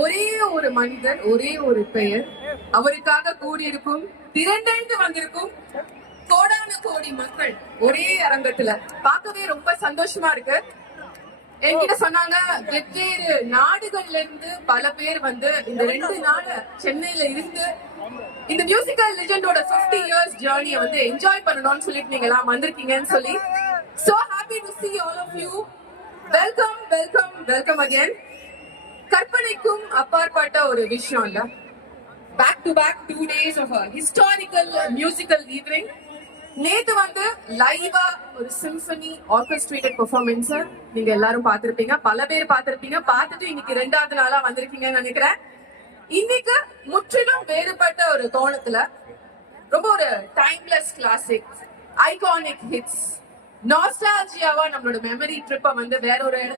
ஒரே ஒரு மனிதர், ஒரே ஒரு பெயர், அவருக்காக கூடியிருக்கும் திரண்டெழுந்து வந்திருக்கும் கோடான கோடி மக்கள் ஒரே அரங்கத்துல பார்க்கவே ரொம்ப சந்தோஷமா இருக்கு. என்கிட்ட சொன்னாங்க வெவ்வேறு நாடுகள்ல இருந்து பல பேர் வந்து இந்த 2 நாள் சென்னையில இருந்து இந்த மியூசிக்கல் லெஜெண்டோட 50 இயர்ஸ் ஜர்னியை வந்து என்ஜாய் பண்ணணும்னு சொல்லிட்டு நீங்க எல்லாம் வந்திருக்கீங்கன்னு சொல்லி so happy to see all of you. welcome welcome welcome again. கற்பனைக்கும் அப்பாற்பட்ட ஒரு விஷயம் இல்ல, back to back 2 days of a historical musical evening. நேத்து வந்து லைவா ஒரு சிம்பனி ஆர்கெஸ்ட்ரேட்டட் பெர்ஃபார்மன்ஸ் நீங்க எல்லாரும் பார்த்திருப்பீங்க, பல பேர் பார்த்திருப்பீங்க. பார்த்துட்டு இன்னைக்கு 2வது நாளா வந்திருக்கீங்கன்னு நினைக்கிறேன். இன்னைக்கு முற்றிலும் வேறுபட்ட ஒரு கோணத்துல ரொம்ப ஒரு டைம்லெஸ் கிளாசிக், ஐகானிக் ஹிட்ஸ், நாஸ்டால்ஜியாவா நம்மளோட மெமரி ட்ரிப்பை வந்து வேற ஒரு